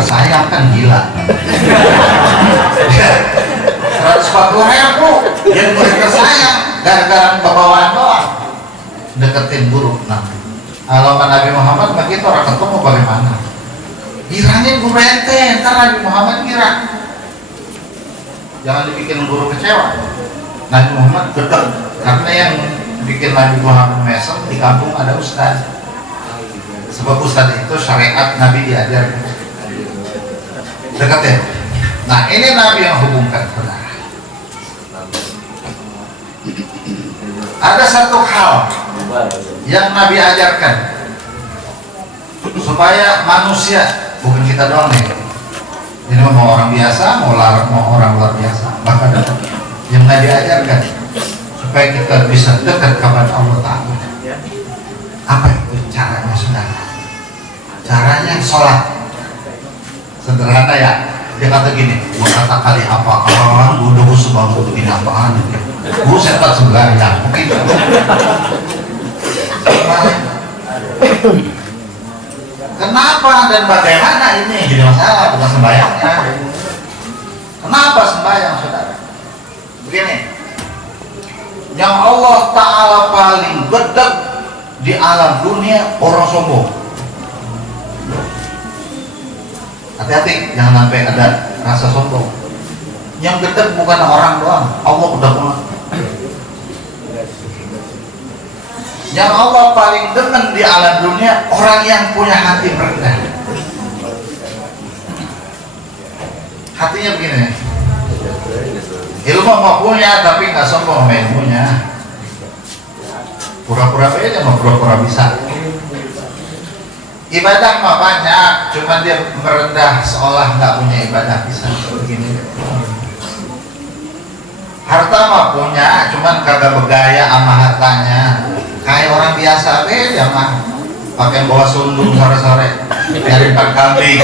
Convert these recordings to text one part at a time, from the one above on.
tersayang kan gila. 140.000 jadi murid tersayang gara-gara bawaan doang deketin guru. Nah kalau Nabi Muhammad begitu orang ketemu bagaimana? Girangin guru ente, ntar Nabi Muhammad girang. Jangan dibikin guru kecewa. Nabi Muhammad gedeg karena yang bikin Nabi Muhammad mesem di kampung ada ustaz. Sebab ustaz itu syariat Nabi diajarkan. Deketin. Nah ini Nabi yang hubungkan saudara. Ada satu hal yang Nabi ajarkan supaya manusia, bukan kita doang nih, ini mau orang biasa, mau orang luar biasa, bahkan yang Nabi ajarkan supaya kita bisa dekat kepada Allah Ta'ala. Apa itu caranya saudara? Caranya sholat. Sederhana ya. Dia kata gini, gua kata kali apaan, gua udah sebab begini apaan, gua sepat sembahyang, mungkin. Kenapa dan bagaimana ini jadi masalah, bukan sembahyangnya. Kenapa sembahyang saudara? Begini, yang Allah Ta'ala paling bedek di alam dunia orang sombong. Hati-hati, jangan sampai ada rasa sombong. Yang dekat bukan orang doang, Allah udah punya. Yang Allah paling demen di alam dunia orang yang punya hati merendah. Hatinya begini, ilmu mau punya tapi nggak sombong sama ilmunya. Pura-pura beda mau pura-pura bisa. Ibadah mah banyak, cuma dia merendah seolah nggak punya ibadah, bisa begini. Harta mah punya, cuman kagak bergaya sama hartanya. Kayak orang biasa beda mah, pakai bawa sundung sore-sore, nyari ikan kambing.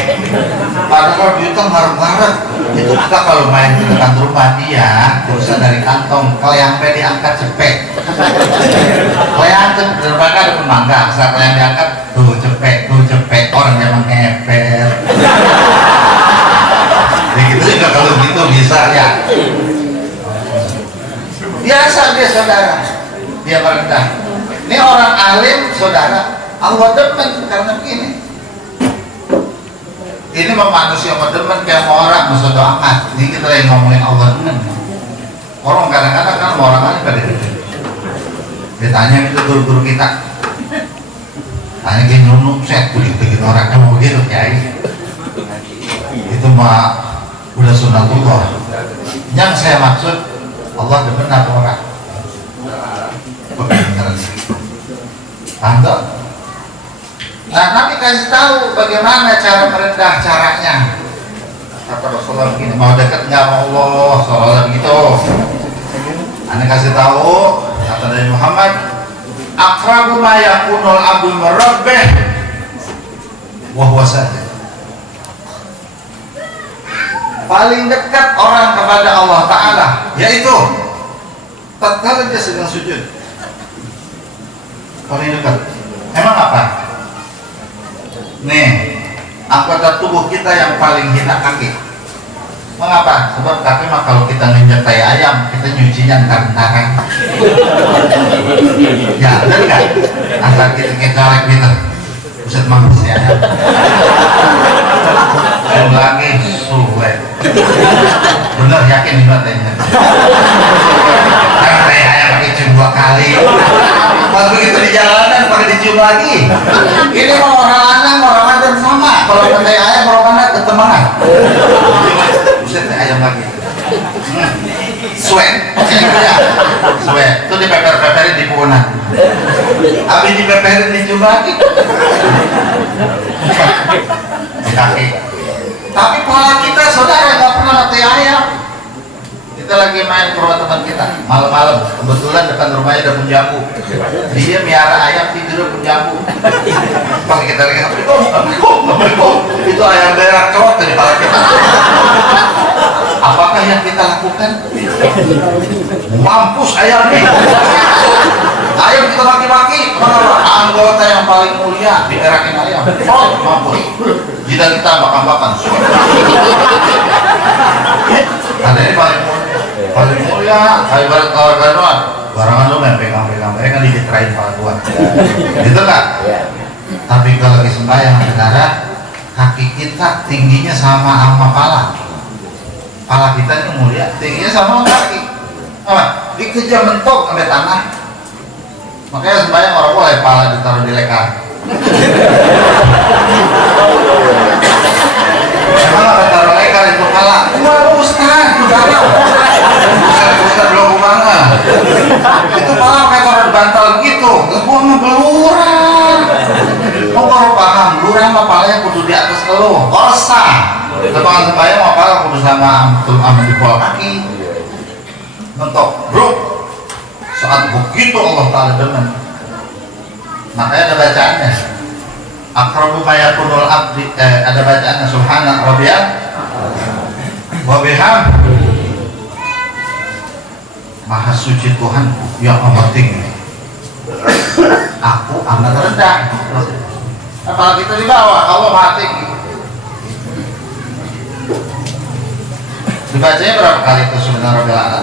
Padahal duitnya ngarep-ngarep. Itu kita kalau main di dekat rumah dia, berusaha dari kantong, kalau yang diangkat cepet. Kalian daripada ada pemangga, saat kalian diangkat, tuh cepet, orang yang mengepet. Ya gitu juga kalau gitu bisa ya. Biasa dia saudara, dia merendah. Ini orang alim saudara, Allah demen karena begini. Ini mah manusia mah demen kayak orang masa doakan. Ini kita lagi ngomongin Allah demen. Orang kadang-kadang kan orang alim pada itu. Ditanya itu guru-guru kita, tanya gini nunuk set begitu orang kan begitu kiai. Itu mah udah sunatullah. Yang saya maksud Allah demen apa orang? Paham tak? Nah, Nabi kasih tahu bagaimana cara merendah caranya. Kata Rasulullah begini, mau dekat nggak sama Allah? Soalnya begitu. Anda kasih tahu, kata Nabi Muhammad, aqrabu ma yakunul abdu min rabbih wa huwa sajid. Paling dekat orang kepada Allah Ta'ala yaitu tatkala dia sedang sujud. Paling dekat. Emang apa? Nih, anggota tubuh kita yang paling hina kaki. Mengapa? Sebab kaki mah kalau kita nginjak tai ayam, kita nyucinya ntar-ntaran. Ya, bener kan? Asal kita colek gitu. Buset mampus ya. Belum lagi suwe. Bener yakin batanya. Karena tai ayam pakai cium 2 kali. Pas begitu di jalanan pakai dicium lagi. Ini mau orang lanang, orang ada sama. Kalau tai ayam orang mana ketemangan. Buset ayam lagi. Sweat, sweat. Itu dipeper-peperin di punan. Habis dipeperin dicium lagi. Di kaki. Tapi pola kita saudara nggak pernah mati ayam. Kita lagi main ke rumah teman kita malam-malam, kebetulan depan rumahnya ada penjamu. Dia miara ayam tidur pun jamu. Pas kita lagi itu ayam berak cowok dari kepala kita. Apakah yang kita lakukan? Mampus ayam nih. Ayam kita maki-maki. Anggota yang paling mulia diberakin ayam. Oh, mampus. jidat kita ambak-ambakan. Ada ini paling mulia, ibarat kawan-kawan, barangan lu main pegang-pegang, mereka diceritain pala gua, gitu kan? Tapi kalau lagi sembahyang saudara, kaki kita tingginya sama pala kita itu mulia, tingginya sama kaki, apa? Dikejar mentok sampai tanah. Makanya sembahyang orang boleh pala ditaruh di lekar. Emang ada taruh lekar itu pala? Wah Ustaz, saudara. Ustaz belum banget. Itu pala kayak taruh di bantal gitu. Gua mah beluran. Mau baru paham, beluran mah palanya kudu di atas elu. Korsa. Lepas sembahyang mah pala kudu sama di pola kaki. Mentok, bro. Saat begitu Allah Ta'ala demen. Makanya ada bacaannya. Aqrabu ma yakunul abdi, ada bacaannya subhana rabbiyal wa bihamdi. Maha suci Tuhan yang amat tinggi. Aku amat rendah. Apalagi kita di bawah, Allah maha tinggi. Dibacanya berapa kali itu subhana rabbiyal a'la?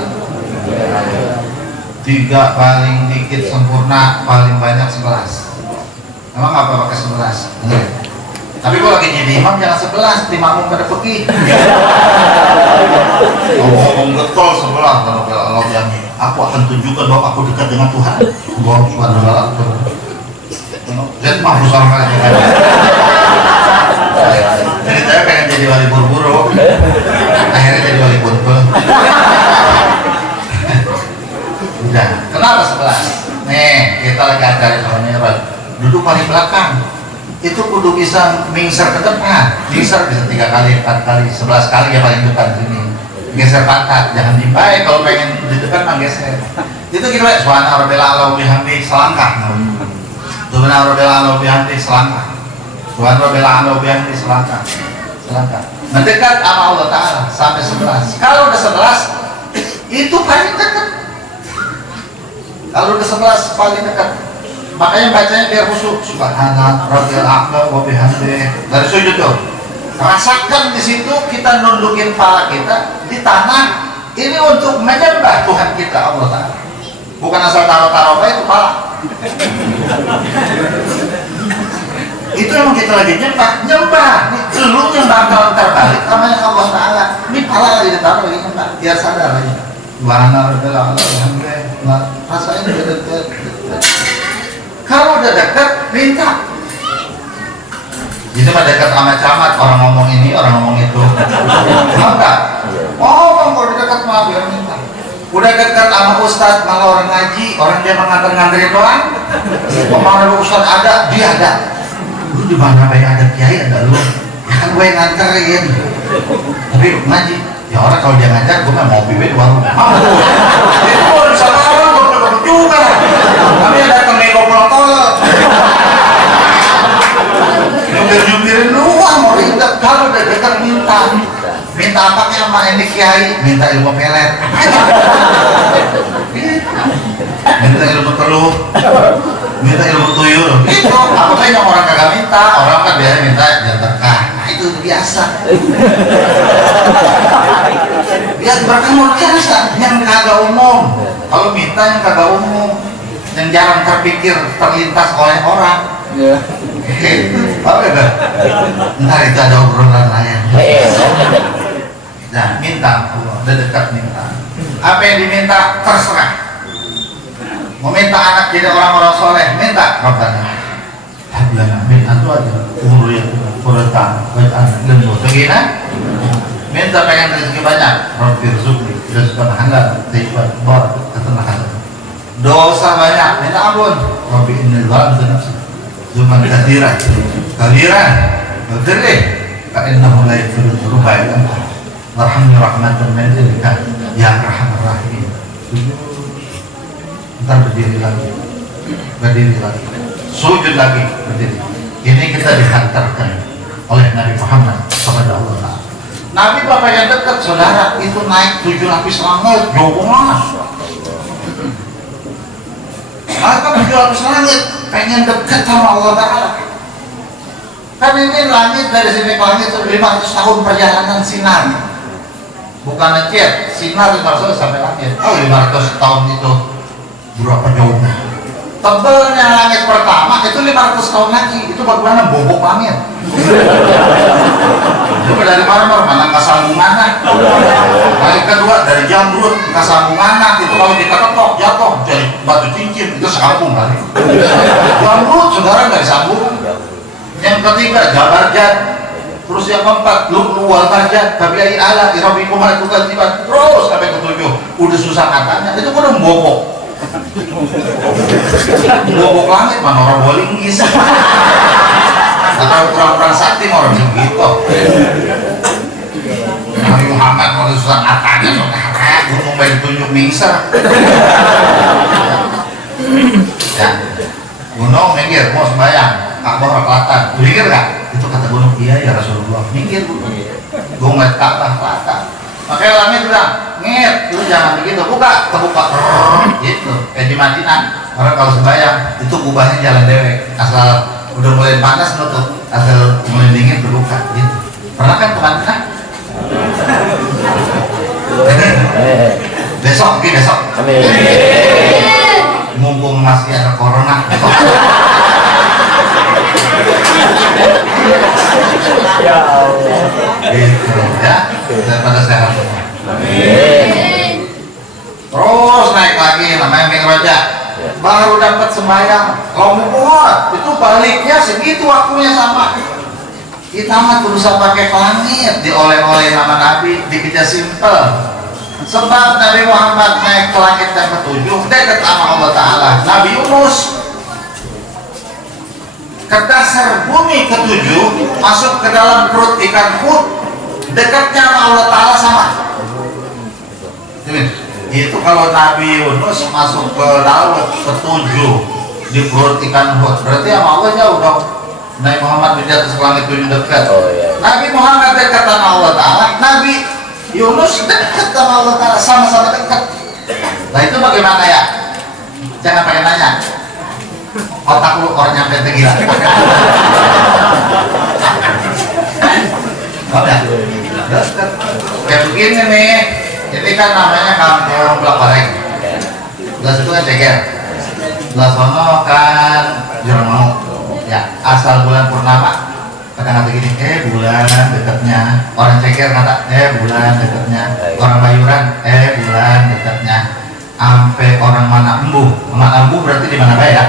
3 paling dikit sempurna, paling banyak 11. Emang apa pakai 11? Enggak. Tapi kalau lagi jadi imam jangan 11, timamum pada pergi. Ngomong getol 11 kalau Allah yang aku akan tunjukkan bahwa aku dekat dengan Tuhan. Gua subhanallah. Jadi mah berusaha kali. Jadi saya pengen jadi wali buru-buru. Akhirnya jadi wali buntul. Udah, kenapa 11? Nih, kita lagi acara Isra Mi'raj. Duduk paling belakang. Itu kudu bisa mingser ke depan. Mingser bisa 3 kali, 4 kali, 11 kali ya paling depan sini. Geser pantat, jangan dimbai kalau pengen di depan mah geser. Itu gitu ya, subhana rabbil a'la wa bihamdi selangkah. Subhana rabbil a'la wa bihamdi selangkah. Subhana rabbil a'la wa bihamdi selangkah. Selangkah. Mendekat sama Allah Ta'ala sampai 11. Kalau udah 11 itu paling dekat. Kalau udah 11 paling dekat. Makanya bacanya biar khusyuk. Subhana rabbil a'la wa bihamdihi. Dari sujud tuh. Rasakan di situ kita nundukin kepala kita di tanah. Ini untuk menyembah Tuhan kita Allah Ta'ala. Bukan asal taruh-taruh itu kepala. Itu emang kita lagi nyembah. Lu nyembah kalau terbalik namanya Allah Ta'ala. Ini kepala lagi ditaruh lagi nyembah. Biar sadar lagi. Subhana rabbil a'la wa bihamdihi. Rasain dekat. Kalau udah dekat, minta. Ini mah dekat sama camat, orang ngomong ini, orang ngomong itu. Enggak? Oh, bang, kalau udah dekat mah biar minta. Udah dekat sama ustaz, malah orang ngaji, orang dia mengantar-nganterin doang. Kemana ada ustaz ada, dia ada. Lu di mana banyak ada kiai ada lu? Ya kan gue yang nganterin. Tapi ngaji, ya orang kalau dia ngajar, gue mah mau bibit warung. Itu gue bisa tahu, gue juga. Kami ada kemego pulang tolak. Nyupir-nyupirin luang mau ribet. Kalau udah dekat minta apa kayak sama ini kiai, minta ilmu pelet, minta ilmu telur, minta ilmu tuyul. Itu apa yang orang kagak minta, orang kan biasa minta jangan berkah. Nah itu biasa. Biar berkah luar biasa, yang kagak umum. Kalau minta yang kagak umum, yang jarang terpikir terlintas oleh orang. Apa ya? Ntar itu ada obrolan lain. Nah, minta Allah, udah dekat minta. Apa yang diminta terserah. Mau minta anak jadi orang-orang soleh, minta. Rabbana hablana min azwajina dzurriyyatan qurrata waj'alna lil muttaqina. Minta pengen rezeki banyak. Rabbirzuqni rizqan halal thayyiban barakatan hasanah. Dosa banyak, minta ampun. Rabbi inni zalamtu nafsi zulman katsiran berderih fa innahu la yaghfiru dzunuba illa anta warhamni rahmatan min indika ya arhamar rahimin. Ntar berdiri lagi, sujud lagi, berdiri. Ini kita dihantarkan oleh Nabi Muhammad kepada Allah Ta'ala. Nabi bapak yang dekat saudara itu naik 7 lapis langit, jauh mas. Maka 7 lapis langit pengen dekat sama Allah Ta'ala. Kan ini langit, dari sini ke langit 500 tahun perjalanan sinar, bukan ngecet, sinar 500 sampai langit. Oh 500 tahun itu berapa jauhnya? Tebelnya langit pertama itu 500 tahun lagi. Itu bagaimana bobok langit. Itu dari mana nggak sambung mana. Langit kedua dari Jamrud nggak sambung mana. Itu kalau diketok jatuh jadi batu cincin, itu sambung kali. Jamrud saudara nggak disambung. Yang ketiga Jabarjat, terus yang keempat Lu'lu wal Marjan, tabi'ai ala irabikum ma'atukan tiba, terus sampai ketujuh. Udah susah katanya, itu udah membobok. Bobok langit mana orang bolinggis. Atau kurang-kurang sakti orang segitu. Nabi Muhammad mau susah katanya, gunung bayi tunjuk mingser. Ya, gunung minggir mau sembahyang. Ka'bah Kelatan, minggir gak? Itu kata gunung, iya ya Rasulullah, minggir gunung. Gue ngeliat Ka'bah Kelatan. Makanya langit bilang, ngit, lu jangan begitu, buka, kebuka, gitu. Kayak di Madinah, orang kalau sembahyang itu kubahnya jalan dewek, asal udah mulai panas nutup, asal mulai dingin terbuka, gitu. Pernah kan ke Madinah? Besok, mungkin besok. Mumpung masih ada corona. Ya Allah. Gitu ya, daripada sehat semua. Amin. Terus naik lagi namanya Mi'raj. Baru dapat sembahyang, lompat itu baliknya segitu waktunya sama. Kita mah berusaha pakai ke langit, dioleh-oleh nama Nabi, dikejar simpel. Sebab Nabi Muhammad naik ke langit yang ketujuh, dekat sama Allah Ta'ala. Nabi Yunus ke dasar bumi ketujuh, masuk ke dalam perut ikan Hud, dekatnya sama Allah Ta'ala sama. Itu kalau Nabi Yunus masuk ke laut ketujuh di perut ikan Hud, berarti sama Allah jauh dong. Nabi Muhammad di atas langit tujuh dekat. Nabi Muhammad dekat sama Allah Ta'ala, Nabi Yunus dekat sama Allah Ta'ala, sama-sama dekat. Nah itu bagaimana ya? Jangan pakai nanya. Otak lu orang nyampe gila. Kayak begini nih, ini kan namanya kampung Bulak Bareng. Belas itu kan ceker, belas sono kan Jerman. Ya, asal bulan purnama kadang kata gini, bulan dekatnya. Orang ceker kata, bulan dekatnya. Orang Bayuran, bulan dekatnya. Sampai orang mana embuh berarti di mana ya?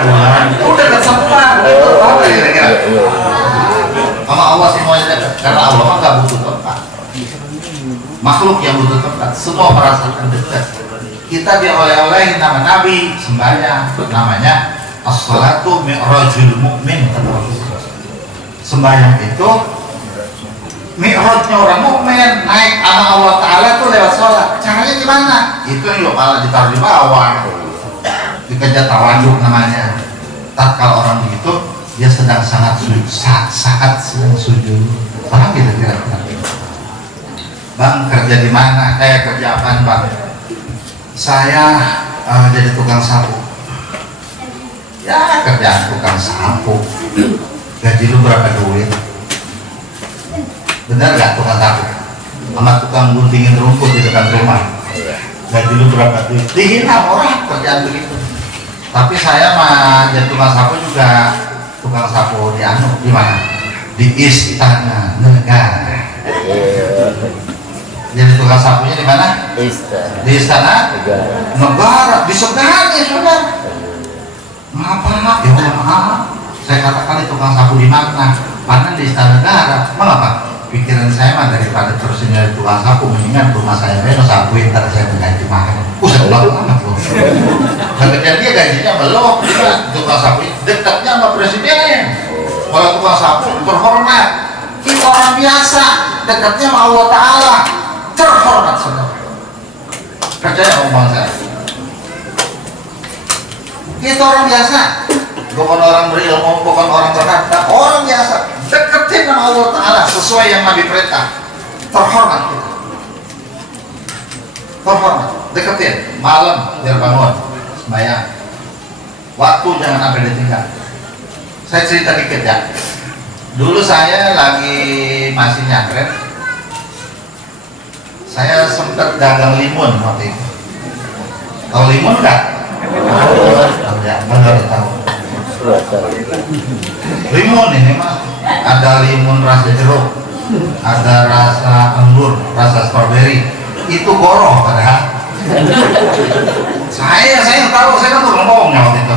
Bulan udah dekat semua. Apa kira-kira? Sama Allah semuanya dekat, karena Allah mah nggak butuh tempat. Makhluk yang butuh tempat, semua merasakan dekat. Kita dioleh-olehin nama Nabi sembahyang, namanya as-salatu mi'rajul mu'min. Sembahyang itu mi'rajnya orang mukmin, naik sama Allah Ta'ala tuh lewat sholat. Caranya gimana? Itu yang malah ditaruh di bawah, dikejar tawaduk namanya. Tatkala orang begitu, dia sedang sangat sujud, saat sedang sujud. Paham gitu kira-kira? Bang kerja di mana? Kerja apaan bang? Saya jadi tukang sapu. Ya kerjaan tukang sapu. Gaji lu berapa duit? Benar gak tukang sapu? Sama tukang guntingin rumput di dekat rumah. Gaji lu berapa duit? Dihina orang kerjaan begitu. Tapi saya mah jadi tukang sapu juga tukang sapu di di mana? Di istana negara. Jadi tukang sapunya di mana? Di istana negara. Di segala ya sudah. Ngapa? Ya maaf. Saya katakan itu tukang sapu di mana? Karena di istana negara. Mengapa? Pikiran saya mah daripada terus nyari tukang sapu, mendingan rumah saya reno sapuin ntar saya menggaji mahal. Usah ulang amat loh. Kemudian dia gajinya belum, tukang sapu dekatnya sama presiden. Kalau tukang sapu terhormat, kita orang biasa dekatnya sama Allah Ta'ala, terhormat saudara. Percaya omongan saya. Kita orang biasa, bukan orang berilmu, bukan orang berharta, orang biasa. Deketin sama Allah Ta'ala sesuai yang Nabi perintah, terhormat kita, terhormat, deketin malam biar bangun sembahyang, Waktu jangan sampai ditinggal. Saya cerita dikit ya. Dulu saya lagi masih nyantren, saya sempat dagang limun waktu itu. Tahu limun nggak? Tahu ya, benar tahu. Limun ini mah ada limun rasa jeruk, ada rasa anggur, rasa stroberi. Itu goroh padahal. Saya tahu, saya kan tuh ngomongnya waktu itu.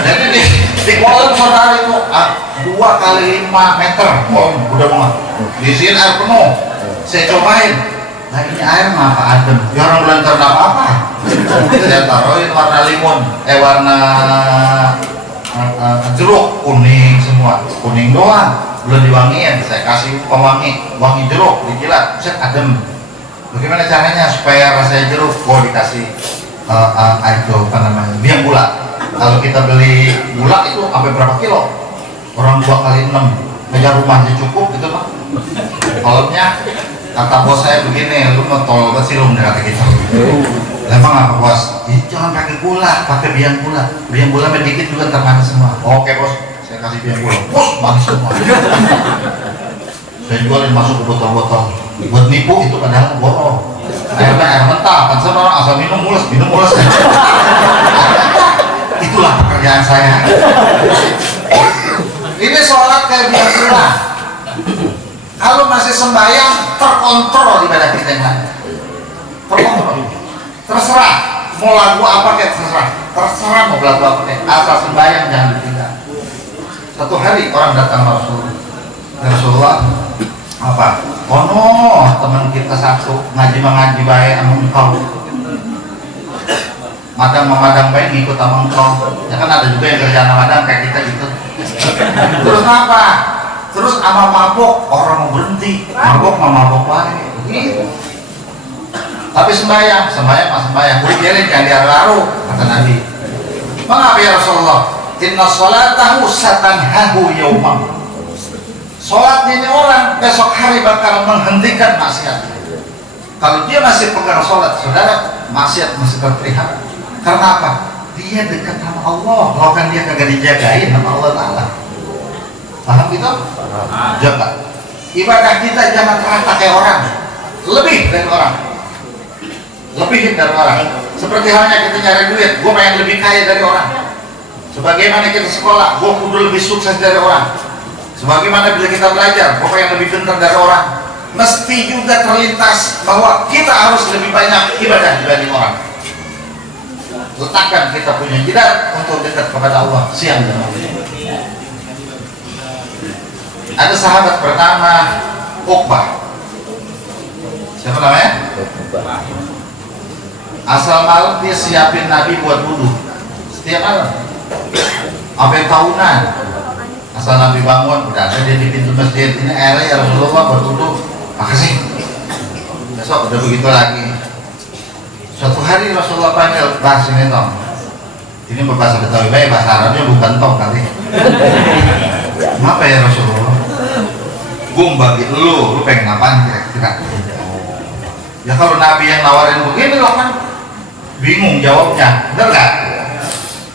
Jadi di kolam saudara itu 2 kali 5 meter kolam udah banget. Diisiin air penuh. Saya cobain. Nah ini air mah apa adem? Ya orang belum terna apa-apa. Saya taruhin warna limun, warna jeruk kuning semua, kuning doang, belum diwangiin. Saya kasih pewangi, wangi jeruk, dijilat, set adem. Bagaimana caranya supaya rasanya jeruk? Dikasih itu apa namanya, biang gula. Kalau kita beli gula itu sampai berapa kilo? Orang 2 kali 6 meja rumahnya cukup gitu Pak. Kolomnya kata bos saya begini, lu mau tol ke silum kata gitu. Emang apa bos? Jangan pakai gula, pakai biang gula. Biang gula sedikit juga termanis semua. Oke bos, saya kasih biang gula. Bos, manis semua. Saya jualin masuk ke botol-botol. Buat nipu itu padahal bohong. Airnya air mentah, kan sama orang asal minum mulus. Itulah pekerjaan saya. Ini sholat kayak biasa. Kalau masih sembahyang terkontrol ibadah kita yang lain. Terkontrol. Terserah mau lagu apa kayak terserah mau lagu apa kayak asal sembahyang jangan ditinggal. Satu hari orang datang ke Rasulullah apa? Oh no, teman kita satu ngaji baik sama engkau. Madang baik ngikut sama engkau. Ya kan ada juga yang kerjaan madang kayak kita gitu. Terus apa? Terus sama mabok orang mau berhenti. Mabok baik. Gitu. Tapi sembahyang. Gue biarin jangan diaru-aru kata Nabi. Mengapa ya Rasulullah? Inna sholatahu satanhahu yaumam. Sholatnya ini orang besok hari bakal menghentikan maksiat. Kalau dia masih pegang sholat, saudara, maksiat masih terpelihara. Karena apa? Dia dekat sama Allah. Kalau kan dia kagak dijagain sama Allah Ta'ala. Paham gitu? Jaga. Ibadah kita jangan rata kayak orang. Lebih dari orang. Seperti halnya kita nyari duit, gue pengen lebih kaya dari orang. Sebagaimana kita sekolah, gue kudu lebih sukses dari orang. Sebagaimana bila kita belajar, gue pengen lebih pintar dari orang. Mesti juga terlintas bahwa kita harus lebih banyak ibadah dibanding orang. Letakkan kita punya jidat untuk dekat kepada Allah siang dan malam. Ada sahabat pertama, Uqbah. Siapa namanya? Asal malam dia siapin Nabi buat wudhu setiap malam. Sampai tahunan. Asal Nabi bangun, udah ada dia di pintu masjid. Ini airnya ya Rasulullah buat wudhu. Makasih. Besok udah begitu lagi. Suatu hari Rasulullah panggil, bahas ini Tom. Ini berbahasa Betawi, bahasa Arabnya bukan Tom kali. Kenapa ya Rasulullah? Gue bagi lu pengen ngapain kira-kira? Ya kalau Nabi yang nawarin begini loh kan bingung jawabnya, bener gak?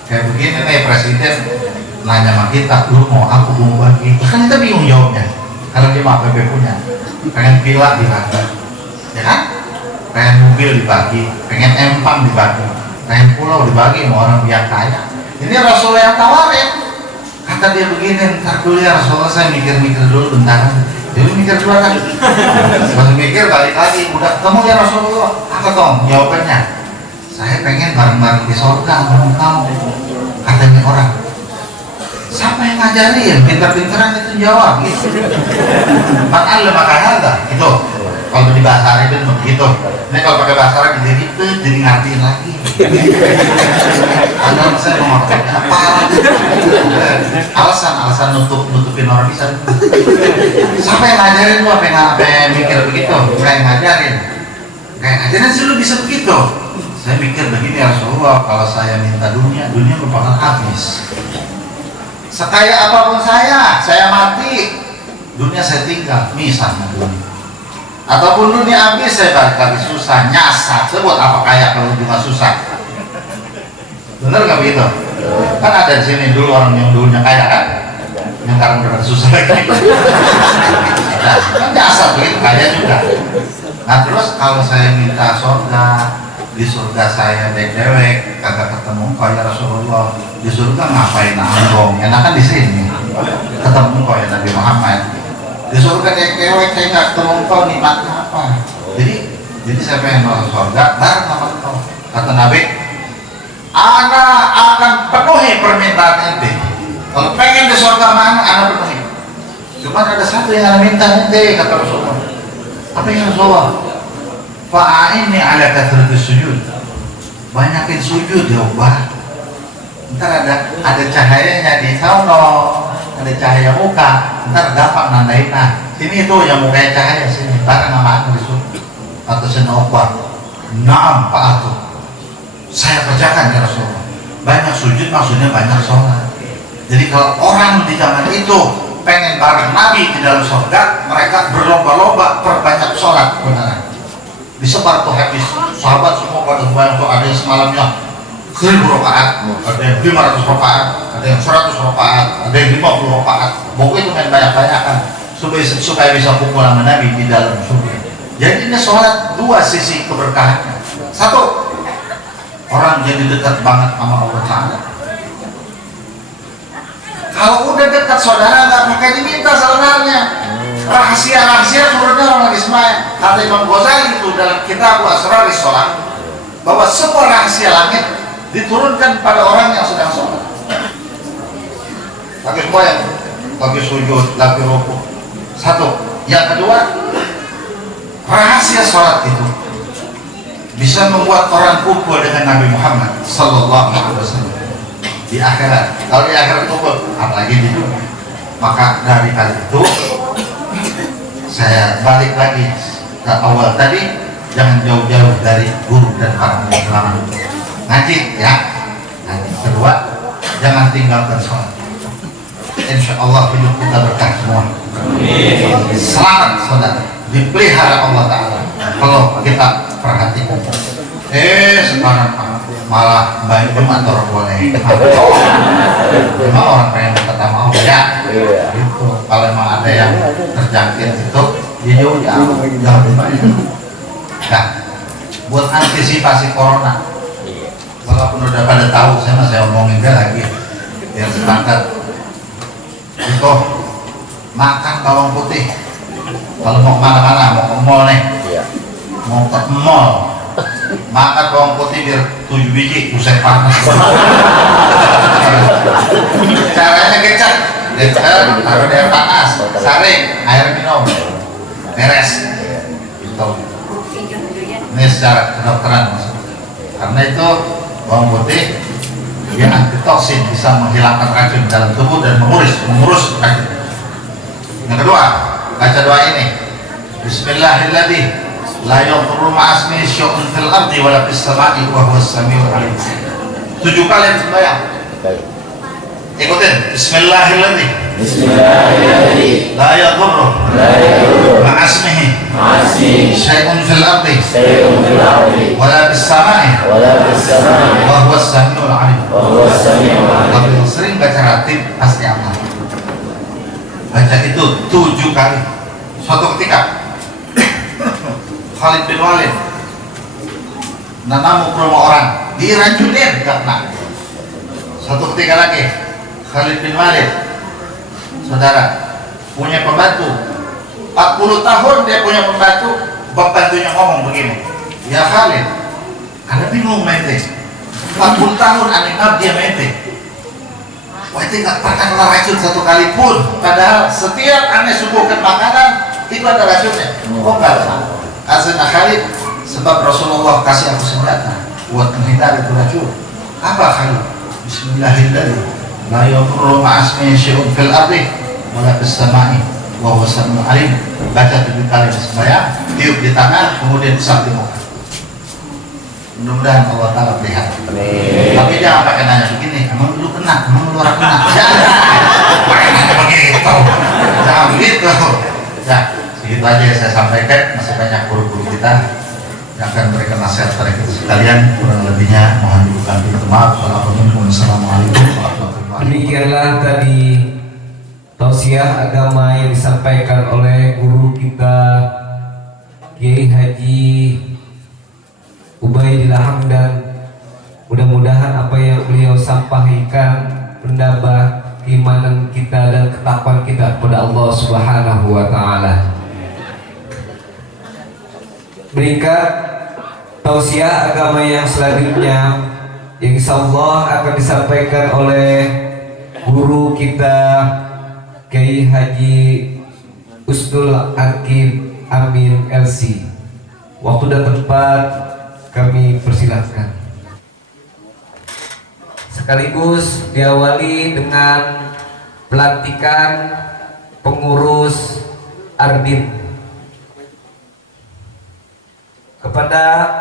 Kayak begini nih presiden nanya sama kita, lu mau aku mau bagi? Kan kita bingung jawabnya, karena dia mah PB punya, pengen villa dibagi, ya kan? Pengen mobil dibagi, pengen empang dibagi, pengen pulau dibagi sama orang biar kaya. Ini Rasulullah yang tawarin. Kata dia begini, ntar dulu ya Rasulullah, saya mikir-mikir dulu bentar. Jadi mikir dulu kan, masih mikir balik lagi, udah ketemu ya Rasulullah. Apa Tom jawabannya? Saya pengen bareng-bareng di surga sama kamu. Katanya orang, siapa yang ngajarin? Pinter-pinteran itu jawab gitu. Makanya maka hal gitu. Kalau di bahasa Arab itu begitu. Ini kalau pakai bahasa Arab jadi ngertiin lagi. Padahal saya mau pakai apa? Alasan nutupin orang bisa. Siapa yang ngajarin lu? Apa yang mikir begitu? Kayak ngajarin sih lu bisa begitu. Saya mikir begini ya Rasulullah, kalau saya minta dunia merupakan habis. Sekaya apapun saya mati, dunia saya tinggal, misalnya dunia. Ataupun dunia habis, saya balik lagi susah, nyasar. Sebut apa kaya kalau cuma susah? Bener nggak begitu? Kan ada di sini dulu orang yang dulunya kaya kan, yang sekarang udah susah lagi. Nah, kan biasa begitu, kaya juga. Nah terus kalau saya minta surga, di surga saya dewek, kagak ketemu engkau ya Rasulullah. Di surga ngapain anggong? Enakan di sini ketemu engkau ya Nabi Muhammad. Di surga dewek saya nggak ketemu engkau, nikmatnya apa? Jadi saya pengen masuk surga bareng sama engkau. Kata Nabi, ana akan penuhi permintaan ente. Kalau pengen di surga mana, ana penuhi. Cuma ada satu yang ana minta ente, kata Rasulullah. Apa yang Rasulullah? Fa'ainni ala kathratis sujud. Banyakin sujud ya Allah. Ntar ada cahayanya di sono, ada cahaya muka. Ntar gampang nandain. Nah, sini itu yang mukanya cahaya sini. Barang sama aku di surga. Atau senopah. Naam Pak Atu. Saya kerjakan ya Rasulullah. Banyak sujud maksudnya banyak sholat. Jadi kalau orang di zaman itu pengen bareng Nabi di dalam surga, mereka berlomba-lomba perbanyak sholat beneran. Disebar tuh habis, sahabat semua pada banyak tuh, ada yang semalamnya 1000 rakaat, ada yang 500 rakaat, ada yang 100 rakaat, ada yang 50 rakaat. Pokoknya itu main banyak-banyakan supaya bisa kumpul sama Nabi di dalam surga. Jadi ini sholat dua sisi keberkahannya. Satu, orang jadi dekat banget sama Allah Ta'ala. Kalau udah dekat saudara nggak pakai diminta sebenarnya. Rahasia-rahasia turunnya orang Ismail. Kata Imam Ghazali itu dalam kitab Asraris Sholat, bahwa semua rahasia langit diturunkan pada orang yang sedang sholat. Bagi semua yang bagi sujud, lagi rukuk. Satu. Yang kedua, rahasia sholat itu bisa membuat orang kumpul dengan Nabi Muhammad Sallallahu Alaihi Wasallam di akhirat. Kalau di akhirat kumpul, apalagi di dunia. Maka dari kali itu saya balik lagi ke awal tadi, jangan jauh-jauh dari guru dan para ulama. Ngaji ya. Ngaji. Kedua, jangan tinggalkan sholat. Insya Allah hidup kita berkah semua. Selamat saudara, dipelihara Allah Ta'ala kalau kita perhatikan. Sekarang malah baik motor boleh. Memang orang pengen kata mau ya. Itu kalau memang ada yang terjangkit itu jauh jangan banyak. Nah, buat antisipasi corona, walaupun udah pada tahu, saya omongin dia lagi biar sepakat. Itu makan bawang putih. Kalau mau kemana-mana, mau ke mall nih, mau ke mall, makan bawang putih biar 7 biji, usai panas. Caranya kecap, taruh di air panas, saring, air minum, beres. Gitu. Ini secara kedokteran maksudnya. Karena itu bawang putih dia antitoksin, bisa menghilangkan racun dalam tubuh dan mengurus racun. Yang kedua, baca doa ini. Bismillahirrahmanirrahim. La yadurru ma'asmi syai'un fil ardi wa la fis sama'i wa huwas samiul 'alim. 7 kali sembahyang. Ikutin. Bismillahirrahmanirrahim. Bismillahirrahmanirrahim. La yadurru ma'asmihi syai'un fil ardi wa la fis sama'i wa huwas samiul 'alim. Kalau yang sering baca ratib pasti apa? Baca itu 7 kali. Suatu ketika Khalid bin Walid nanam ke rumah orang, diracunin karena. Suatu ketika lagi Khalid bin Walid, saudara, punya pembantu 40 tahun dia punya pembantu. Pembantunya ngomong begini, ya Khalid, anda bingung mente 40 tahun aneh dia mente. Wah, itu nggak pernah kena racun satu kali pun. Padahal setiap aneh suguhkan makanan itu ada racunnya. Oh enggak, asana Khalid, sebab Rasulullah kasih aku senjata buat menghindari itu racun. Apa Khalid? Bismillahirrahmanirrahim. La yadurru ma'asmi syai'un fil ardi wa la fis sama'i wa huwas samiul 'alim. Baca 7 kali sembahyang, tiup di tangan, kemudian usap di muka. Mudah-mudahan Allah Ta'ala melihat. Tapi jangan pakai nanya begini, emang lu kena, emang lu orang kena. Jangan pakai nanya begitu. Jangan begitu. Ya, segitu aja yang saya sampaikan. Masih banyak guru-guru kita yang akan memberikan nasihat pada kita sekalian. Kurang lebihnya mohon dibuka pintu maaf. Wassalamualaikum warahmatullahi wabarakatuh. Demikianlah tadi tausiah agama yang disampaikan oleh guru kita Kiai Haji Ubaidillah Hamdan. Mudah-mudahan apa yang beliau sampaikan menambah keimanan kita dan ketakwaan kita kepada Allah Subhanahu wa taala. Berikut tausiah agama yang selanjutnya yang insyaallah akan disampaikan oleh guru kita Kiai Haji Ustul Akib Amin LC. Waktu dan tempat kami persilahkan. Sekaligus diawali dengan pelantikan pengurus Ardin. Kepada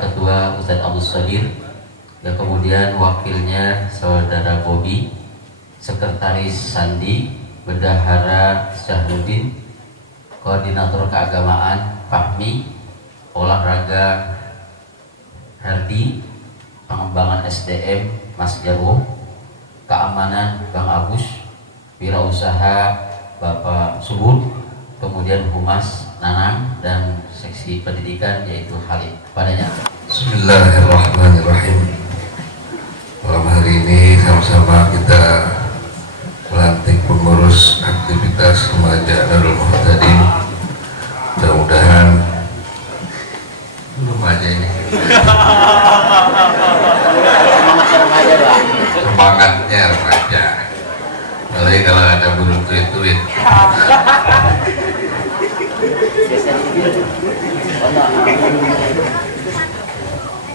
Ketua Ustadz Abu Sodir, yang kemudian wakilnya Saudara Bobi, Sekretaris Sandi, Bendahara Syahruddin, Koordinator Keagamaan Fahmi, Olahraga Herdi, Pengembangan SDM Mas Jarwo, Keamanan Bang Agus, Wirausaha Bapak Subur, kemudian Humas Nanang, dan seksi pendidikan yaitu Khalid. Padanya Bismillahirrahmanirrahim. Malam hari ini sama-sama kita melantik pengurus aktivitas remaja Darul Muhtadin. Mudah-mudahan remaja ini semangatnya remaja. Apalagi kalau ada belum tweet-tweet.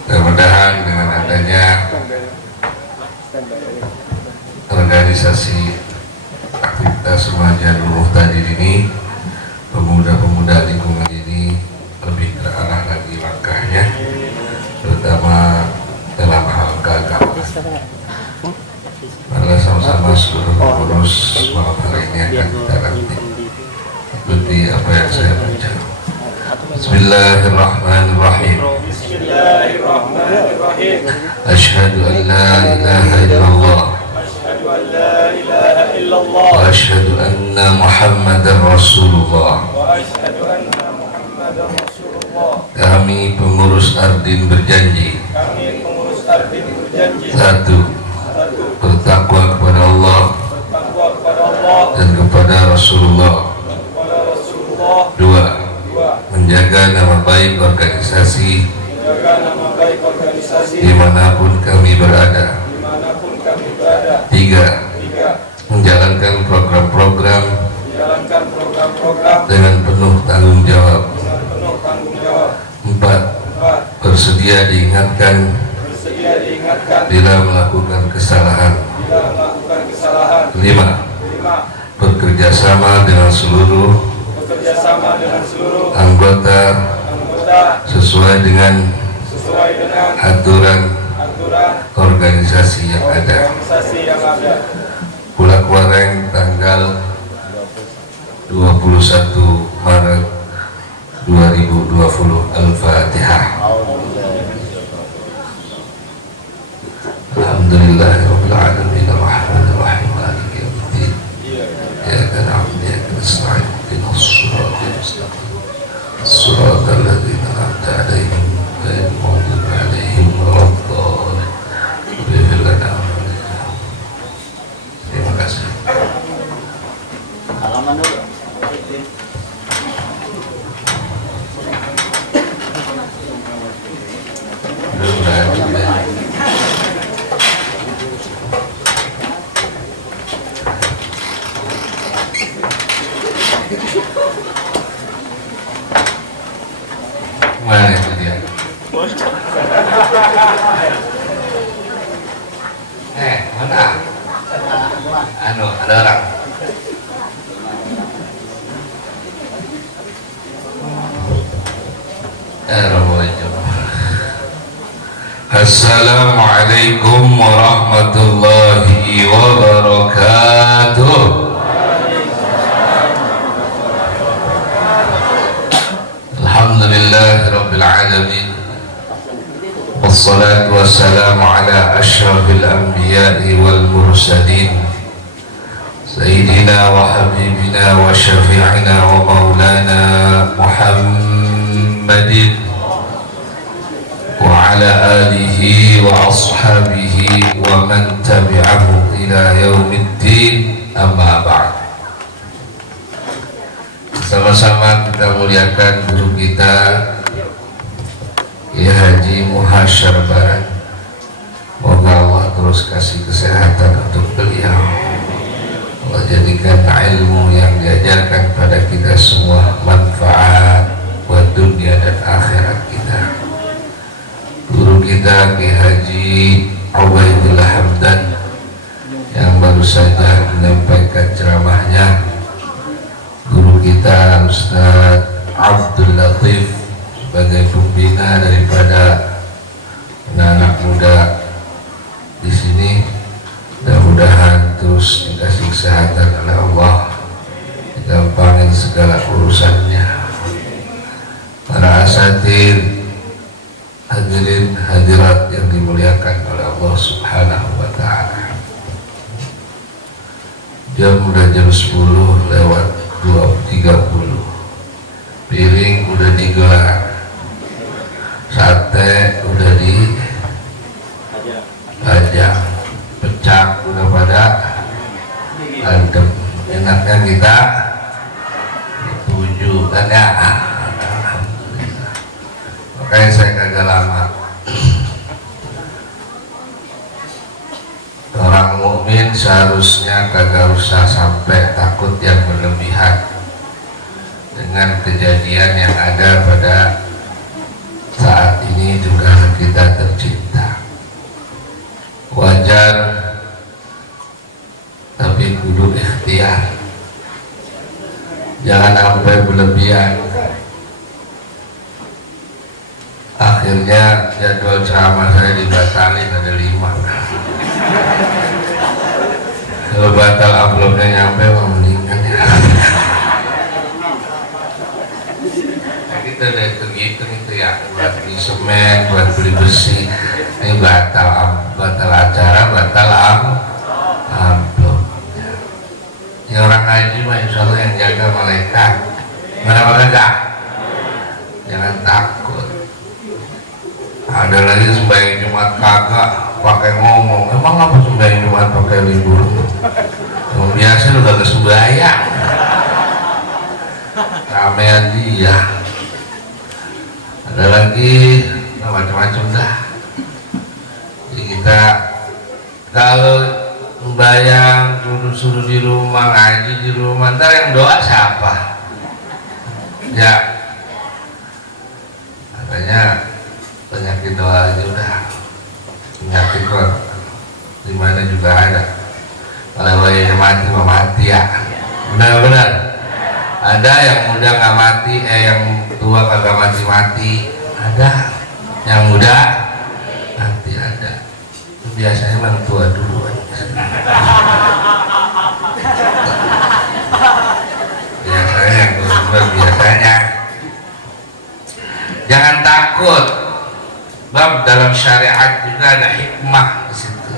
Mudah-mudahan dengan adanya organisasi aktivitas remaja Darul Muhtadin ini, pemuda-pemuda lingkungan ini lebih terarah lagi langkahnya, terutama dalam hal keagamaan. Mari sama-sama seluruh pengurus malam hari ini akan kita nanti ikuti apa yang saya baca. Bismillahirrahmanirrahim. Asyhadu an la ilaha illallah wa asyhadu anna Muhammadar Rasulullah. Kami pengurus Ardin berjanji, satu, bertakwa kepada Allah dan kepada Rasulullah. Dua, menjaga nama baik organisasi dimanapun kami berada. Tiga, menjalankan program-program dengan penuh tanggung jawab. Empat, bersedia diingatkan bila melakukan kesalahan. Lima, bekerja sama dengan seluruh anggota sesuai dengan aturan organisasi yang ada. Pulau Wareng tanggal 21 Maret 2020. Al-Fatihah. Alhamdulillahirabbil alamin arrahmanir rahim maliki yaumiddin. Iyyaka na'budu wa iyyaka nasta'in ihdinas siratal mustaqim. Shiratal ladzina an'amta 'alaihim ghairil maghdubi 'alaihim waladdallin. Terima kasih. halaman dulu. Mana itu dia? Mana? Ada orang. Assalamualaikum warahmatullahi wabarakatuh. Rabbil Alamin. Wassalatu wassalamu ala ashrafil anbiya'i wal mursalin Sayyidina wa habibina wa syafi'ina wa maulana Muhammadin wa ala alihi wa ashabihi wa man tabi'ahu ila yaumiddin, amma ba'd. Sama-sama kita muliakan guru kita Kiai Haji Muhasyar Barat. Moga Allah terus kasih kesehatan untuk beliau. Allah jadikan ilmu yang diajarkan pada kita semua manfaat buat dunia dan akhirat kita. Guru kita Kiai Haji Ubaidillah Hamdan yang baru saja menyampaikan ceramahnya, guru kita Ustaz Abdul Latif sebagai pembina daripada anak-anak muda di sini, mudah-mudahan terus dikasih kesehatan oleh Allah, digampangin segala urusannya. Para asatidz, hadirin hadirat yang dimuliakan oleh Allah Subhanahu wa Ta'ala. Jam udah jam 10 lewat 2.30. Piring udah digelar, sate udah dipajang, pecak udah pada adem. Enaknya kita setuju kan ya? Makanya saya kagak lama. Orang mukmin seharusnya kagak usah sampai takut yang berlebihan dengan kejadian yang ada pada saat ini juga kita tercinta. Wajar, tapi kudu ikhtiar. Jangan sampai berlebihan. Akhirnya jadwal ceramah saya dibatalin, ada 5. Kalau batal uploadnya nyampe mendingan ya. Kita udah hitung itu ya, buat beli semen, buat beli besi. Ini batal acara, batal upload. Ya orang ngaji mah insya Allah yang jaga malaikat. Mana enggak? Jangan takut. Ada lagi sembahyang Jumat kagak pakai ngomong. Emang apa sembahyang Jumat pakai libur? Yang biasa lu kagak sembahyang. Ramean dia. Ada lagi macam-macam dah. Jadi kita kalau sembahyang suruh di rumah, ngaji di rumah, ntar yang doa siapa? Ya, makanya penyakit doa aja udah, penyakit kok dimana juga ada. Kalau yang mati mau mati ya, benar-benar ada yang muda nggak mati, yang tua kagak mati-mati, ada yang muda mati, ada. Itu biasanya yang tua duluan. Biasanya yang tua biasanya. Jangan takut. Bab dalam syariat juga ada hikmah di situ.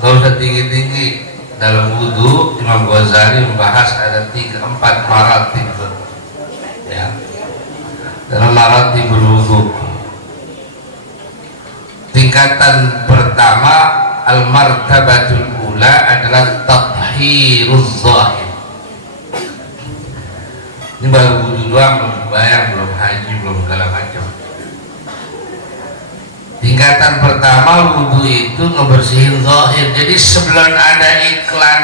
Gak usah tinggi-tinggi. Dalam wudu Imam Ghazali membahas ada 3-4 maratib. Ya. Dalam maratib wudu. Tingkatan pertama al-martabatul ula adalah tathhiruz zahir. Ini baru wudu doang, belum bayang, belum haji, belum segala macam. Tingkatan pertama wudhu itu ngebersihin zahir. Jadi sebelum ada iklan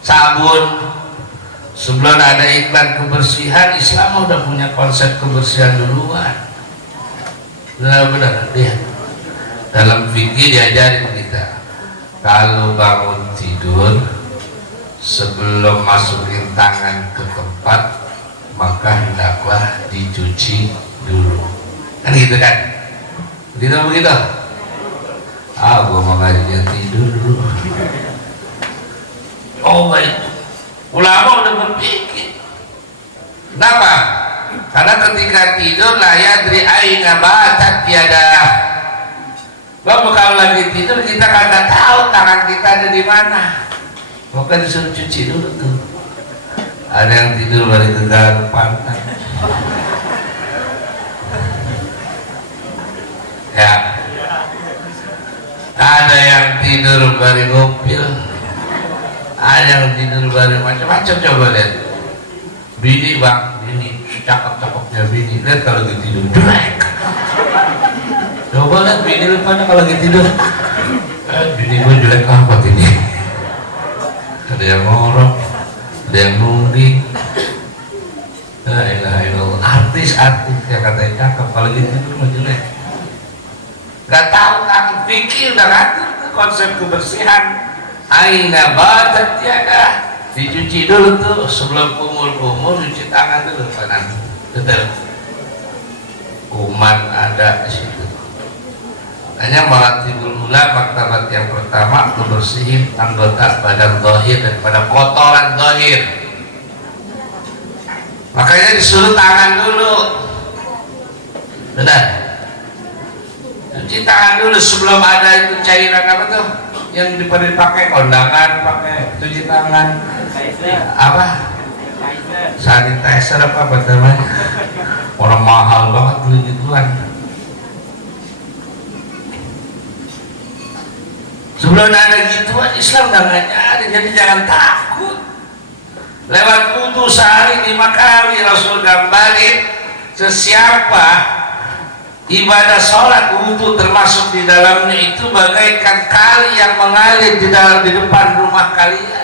sabun, sebelum ada iklan kebersihan, Islam udah punya konsep kebersihan duluan. Benar-benar dia dalam fikih diajarin kita, kalau bangun tidur sebelum masukin tangan ke tempat maka hendaklah dicuci dulu. Kan gitu kan? Begitu? Gua mau ngajian tidur dulu. Oh baik, ulama udah berpikir. Kenapa? Karena ketika tidur la yadri aina batat yadah. Bapak kalau lagi tidur kita kagak tahu tangan kita ada di mana. Maka disuruh cuci dulu tuh. Ada yang tidur dari tegak pantat. Ya. Ada yang tidur dari mobil. Ada yang tidur dari macam-macam. Coba lihat. Bini bang, bini cakep-cakepnya bini. Lihat kalau lagi tidur jelek. Coba lihat bini lu pada kalau lagi tidur. Bini gue jelek apa ini? Ada yang ngorok, ada yang nungging. La ilaha illallah. Artis-artis yang katanya cakep kalau lagi tidur mah jelek. Gak tahu kan fikir udah ngatur konsep kebersihan. Aina batat tiada. Dicuci dulu tuh sebelum kumur-kumur, cuci tangan dulu kanan. Betul. Kuman ada di situ. Hanya maratibul ula maktabat yang pertama membersihin anggota badan zahir daripada kotoran zahir. Makanya disuruh tangan dulu. Benar. Cuci tangan dulu sebelum ada itu cairan apa tuh yang dipakai kondangan, pakai cuci tangan apa sanitizer apa namanya, orang mahal banget beli gituan. Sebelum ada gituan Islam udah nggak ada, jadi jangan takut. Lewat wudu sehari 5 kali Rasul gambarin sesiapa ibadah sholat wudu termasuk di dalamnya itu bagaikan kali yang mengalir di depan rumah kalian.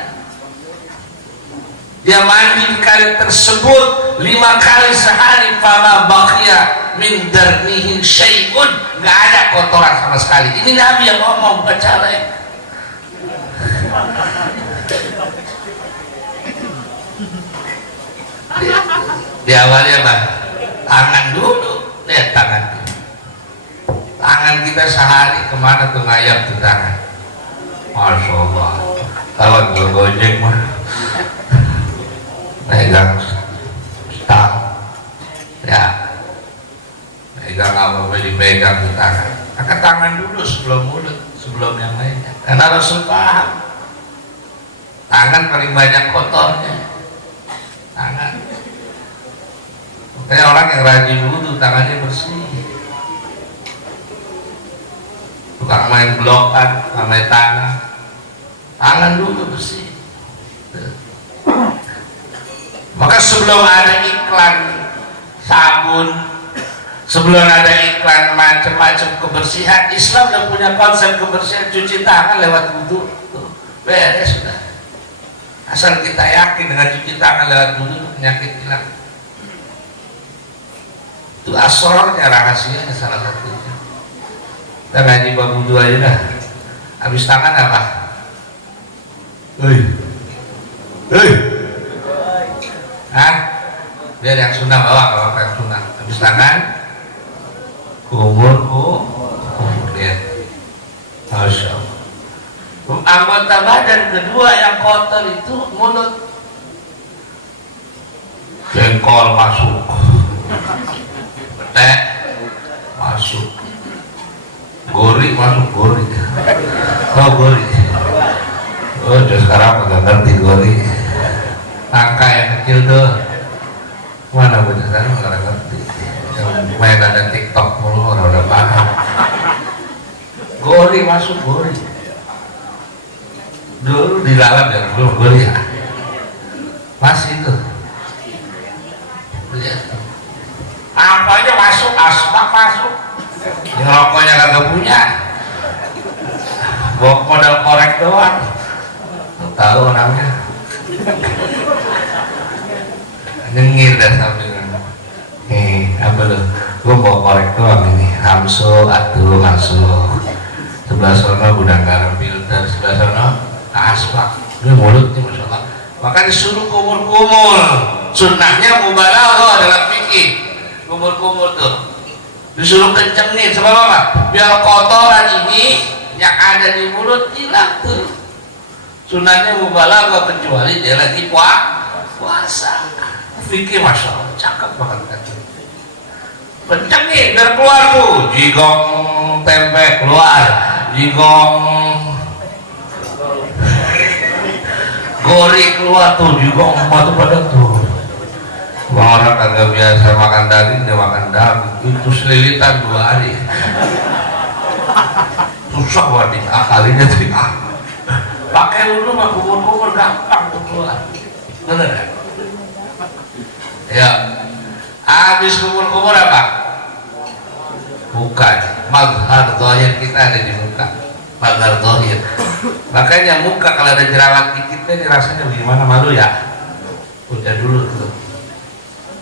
Dia mandi di kali tersebut 5 kali sehari, fama baqiya min darnihi syai'un, nggak ada kotoran sama sekali. Ini Nabi yang ngomong, bukan caleg. Di awalnya bang, tangan dulu, lihat tangan. Tangan kita sehari kemana tuh ngayap tuh tangan? Masya Allah. Kalau gue gojek mah megang stang, ya megang apa dipegang di tangan. Angkat tangan dulu sebelum mulut, sebelum yang lainnya. Karena Rasul paham tangan paling banyak kotornya. Tangan. Makanya orang yang rajin wudhu tangannya bersih. Tukang main blokan, tukang main tangan dulu bersih. Maka sebelum ada iklan sabun, sebelum ada iklan macam-macam kebersihan, Islam udah punya konsep kebersihan. Cuci tangan lewat wudu, beres sudah. Asal kita yakin dengan cuci tangan lewat wudu penyakit hilang. Itu asrornya, rahasianya salah satunya. Kita ngaji bab wudu aja dah. Habis tangan apa? Hah? Biar yang sunnah bawa, kalau apa yang sunnah. Habis tangan, kumur, lihat. Masya Allah. Anggota badan kedua yang kotor itu mulut. Jengkol masuk, petek masuk, gori masuk, gori. Oh gori. Oh sekarang nggak ngerti gori. Angka yang kecil tuh mana bener sekarang nggak ngerti. Yang main ada TikTok mulu orang udah paham. Gori masuk, gori. Dulu di dalam jangan belum gori ya. Masih itu. Lihat. Apa aja masuk, asbak masuk. Yang rokoknya kagak punya. Bawa modal korek doang. Tahu namanya. Nyengir dah sambil. Apa lu? Gue bawa korek doang ini. Hamsul, atuh, masuk. Sebelah sana gudang garam filter, sebelah sana asbak. Dia mulutnya Masya Allah. Maka disuruh kumur-kumur. Sunnahnya mubalaghah dalam fikih. Kumur-kumur tuh disuruh kencengin sebab apa? Biar kotoran ini yang ada di mulut hilang tuh. Sunnahnya mubalaghah kecuali dia lagi puasa. Fikih masya Allah cakep banget kan. Kenceng nih biar keluar tuh, jigong tempe keluar, jigong gori keluar tuh, jigong matu pada tuh. Orang agak biasa makan daging, dia makan daging itu selilitan 2 hari. Susah wadik akalinya tuh. Pakai dulu mah kumur-kumur gampang tuh keluar. Bener kan? Ya, habis kumur-kumur apa? Bukan, mazhar zahir kita ada di muka. Mazhar zahir. Makanya muka kalau ada jerawat dikitnya dirasanya gimana, malu ya? Udah dulu tuh.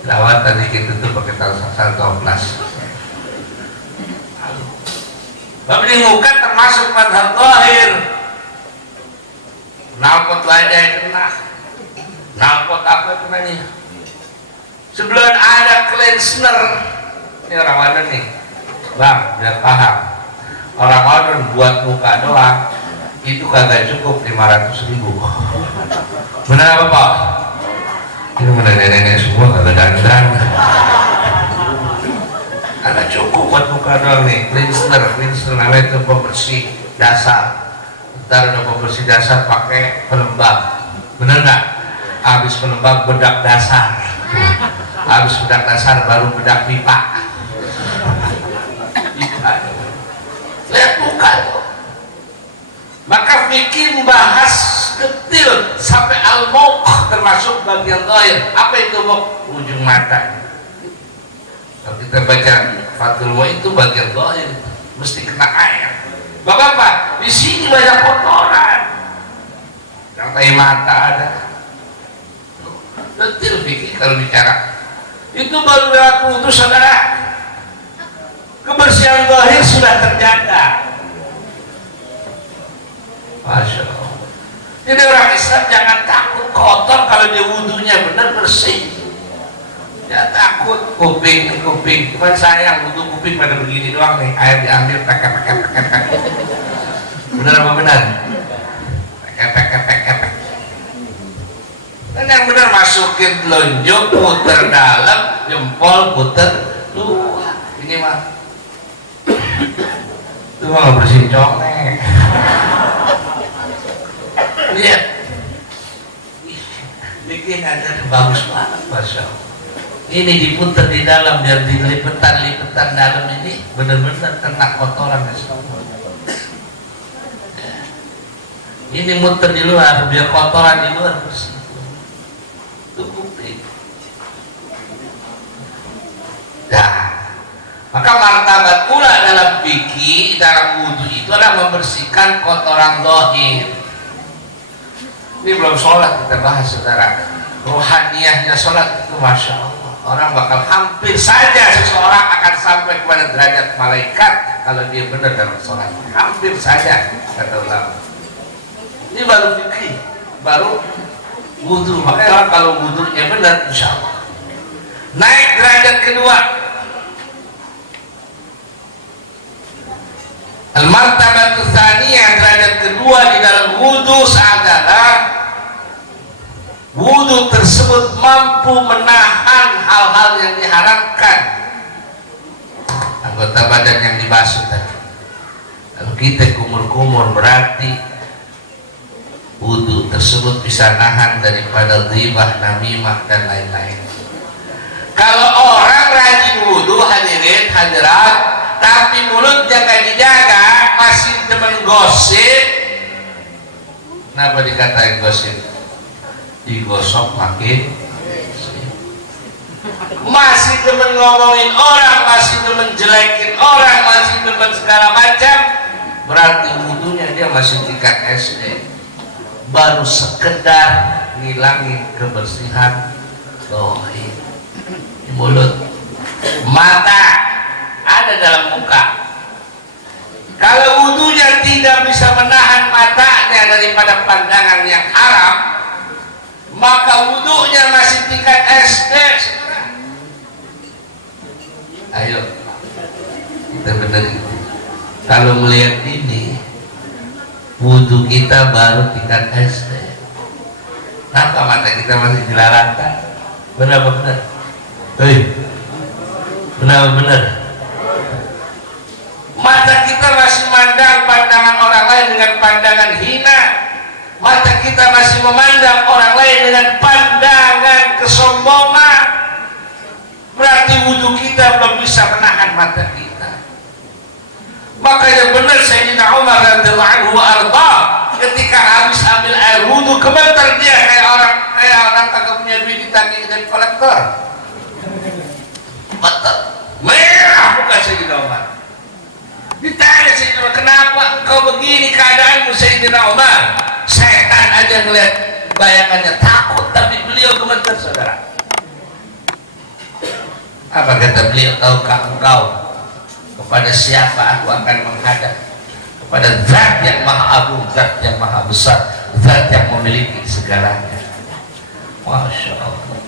Jerawatan dikit itu pakai toplas. Bapak ini muka termasuk mazhar zahir. Nalpot wajah kena, nalpot apa kena nih? Sebelum ada cleanser, ini orang Waden nih, bang, biar paham. Orang Waden buat muka doang, itu kagak cukup 500.000. Benar apa Pak? Ini mana nenek-nenek semua kagak dandan. Kagak cukup buat muka doang nih, cleanser namanya itu pembersih dasar. Ntar udah pembersih dasar pakai pelembab, bener nggak? Habis pelembab bedak dasar, habis bedak dasar baru bedak pipa. Lihat muka tuh. Maka fikih membahas detail sampai al-muq termasuk bagian zahir. Apa itu muq? Ujung mata. Kalau kita baca Fathul Wa itu bagian zahir, mesti kena air. Bapak-bapak, di sini banyak kotoran. Yang tai mata ada. Detil fikih kalau bicara. Itu baru berlaku untuk saudara. Kebersihan zahir sudah terjaga. Masya Allah. Jadi orang Islam jangan takut kotor kalau dia wudunya benar bersih. Ya takut kuping, cuman sayang untuk kuping pada begini doang nih, air diambil pakai. Benar apa benar? Pakai. Dan yang benar masukin telunjuk, puter dalam, jempol puter luar. Ini mah, itu mah nggak bersih colek. Lihat, bikin ada bagus banget, masya Allah. Ini diputar di dalam biar dilipetan dalam ini benar-benar kena kotoran. Ini muter di luar biar kotoran di luar bersih. Cukup. Nah, maka martabat pula dalam fikih, dalam wudhu itu adalah membersihkan kotoran zahir. Ini belum sholat kita bahas saudara. Rohaniyahnya sholat itu masya Allah. Orang bakal hampir saja seseorang akan sampai kepada derajat malaikat kalau dia benar dalam sholat. Hampir saja, kata ulama. Ini baru fikih, baru wudhu. Makanya orang kalau wudhunya benar, insya Allah naik derajat kedua. Al-martabat tsaniyah, derajat kedua di dalam wudhu adalah wudhu tersebut mampu menahan hal-hal yang diharamkan, anggota badan yang dibasuh tadi. Kalau kita kumur-kumur berarti wudhu tersebut bisa nahan daripada ghibah, namimah dan lain-lain. Kalau orang rajin wudhu hadirin hadirat, tapi mulutnya gak dijaga, masih demen gosip. Kenapa dikatain gosip? Digosok makin masih demen ngomongin orang, masih demen jelekin orang, masih demen segala macam, berarti wudhunya dia masih tingkat SD, baru sekedar ngilangin kebersihan zahir. Mulut, mata ada dalam muka. Kalau wudhunya tidak bisa menahan matanya daripada pandangan yang haram, maka wudhunya masih tingkat SD. Ayo kita benerin. Kalau melihat ini, wudhu kita baru tingkat SD. Kenapa mata kita masih jelalatan? Benar apa benar? Hei, benar apa benar? Mata kita masih memandang pandangan orang lain dengan pandangan hina. Mata kita masih memandang orang lain dengan pandangan kesombongan. Berarti wudhu kita belum bisa menahan mata kita. Maka yang benar Sayyidina Umar radhiyallahu anhu arba, ketika habis ambil air wudhu kebentar dia kayak orang kagak punya duit ditagih dengan kolektor. Mata merah muka Sayyidina Umar. Ditanya Sayyidina Umar, kenapa engkau begini keadaanmu Sayyidina Umar? Setan aja ngeliat bayangannya takut, tapi beliau gemeter saudara. Apa kata beliau? Tahukah engkau kepada siapa aku akan menghadap? Kepada zat yang maha agung, zat yang maha besar, zat yang memiliki segalanya. Masya Allah.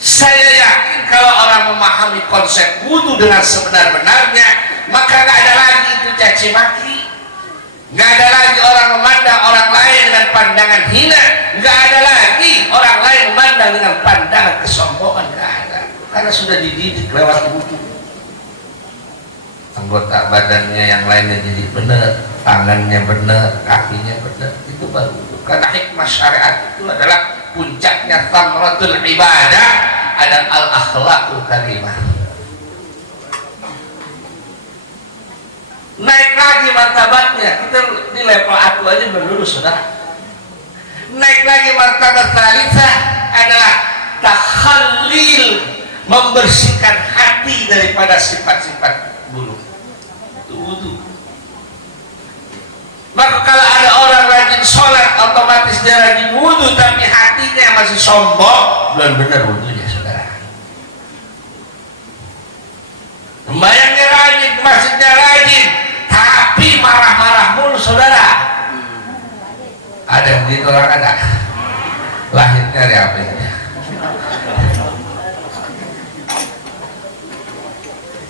Saya yakin kalau orang memahami konsep wudhu dengan sebenar-benarnya, maka nggak ada lagi itu caci maki, nggak ada lagi orang memandang orang lain dengan pandangan hina, nggak ada lagi orang lain memandang dengan pandangan kesombongan, nggak ada, karena sudah dididik lewat wudhu. Anggota badannya yang lainnya jadi benar, tangannya benar, kakinya benar, itu baru wudhu. Karena hikmah syariat itu adalah puncaknya thamratul ibadah ada al-akhlaqul karimah. Naik lagi martabatnya, kita di level atu aja belum lulus saudara. Naik lagi martabat tsalitsah adalah takhallil, membersihkan hati daripada sifat-sifat buruk. Itu wudu. Maka kalau ada orang rajin sholat, otomatis dia rajin wudhu, tapi hatinya masih sombong, belum benar wudhunya saudara. Sembahyangnya rajin, masjidnya rajin, tapi marah-marah mulu saudara. Ada yang begitu orang ada? Lahirnya dari apa ini?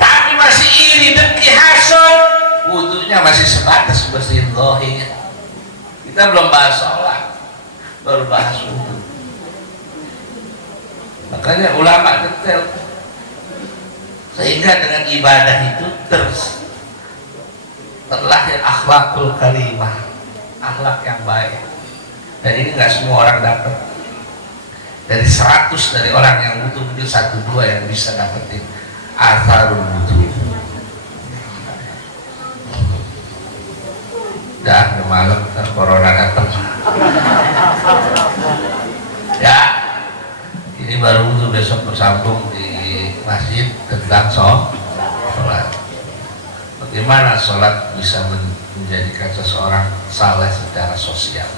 Tapi masih iri, dengki, hasud, wudhunya masih sebatas bersihin zahir. Kita belum bahas sholat, baru bahas wudhu. Makanya ulama detail, sehingga dengan ibadah itu terlahir akhlakul karimah, akhlak yang baik. Dan ini nggak semua orang dapat. Dari 100 dari orang yang wudhu mungkin 1-2 yang bisa dapetin atharul wudhu. Dah malam corona datang. Ya, ini baru wudhu, besok bersambung di masjid tentang sholat. Bagaimana sholat bisa menjadikan seseorang saleh secara sosial?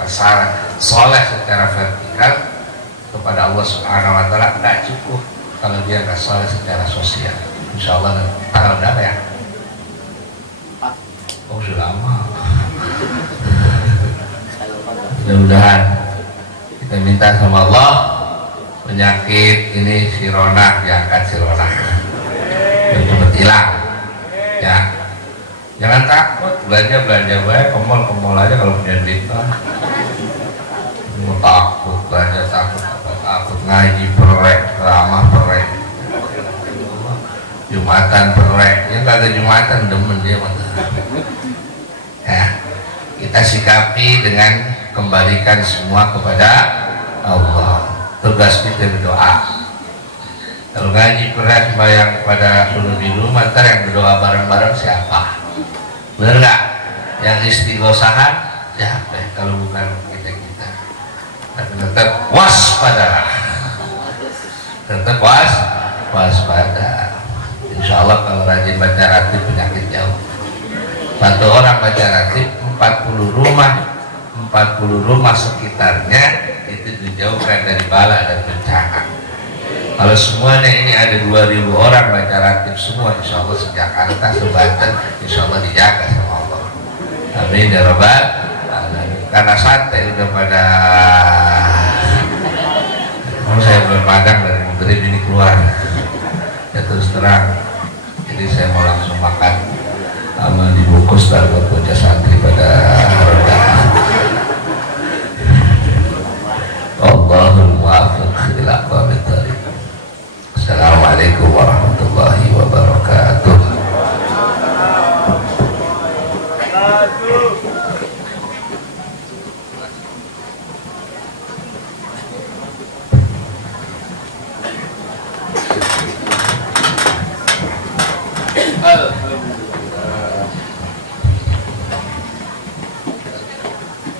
Saran saleh secara vertikal kepada Allah Subhanahu Wa Taala tidak cukup kalau dia nggak saleh secara sosial. Insya Allah tanggal berapa ya? Oh sudah lama. Mudah-mudahan kita minta sama Allah penyakit ini si Rona diangkat, si Rona cepat hilang ya. Jangan takut, belanja baik, kemol aja kalau punya duit. Mau takut belanja, takut ngaji perek, ramah perek, Jumatan perek, ya kagak Jumatan demen dia mah. Ya, kita sikapi dengan kembalikan semua kepada Allah. Tugas kita berdoa. Kalau ngaji perek sembahyang pada dulu di rumah, ntar yang berdoa bareng-bareng siapa? Bener nggak? Yang istighosahan siapa? Kalau bukan kita. Tapi tetap waspada. Tetap waspada. Insya Allah kalau rajin baca ratib penyakit jauh. Satu orang baca ratib 40 rumah sekitarnya itu dijauhkan dari bala dan bencana. Kalau semuanya ini ada 2000 orang baca ratib semua, insya Allah se-Jakarta, se-Banten, insya Allah dijaga sama Allah. Amin ya Rabbal alamin. Karena santai udah pada, saya belum magang dari maghrib ini keluar. Ya terus terang, jadi saya mau langsung makan sama dibungkus buat bocah santri pada roda. wallahul muwaffiq ila aqwamit thoriq. Assalamualaikum warahmatullahi wabarakatuh.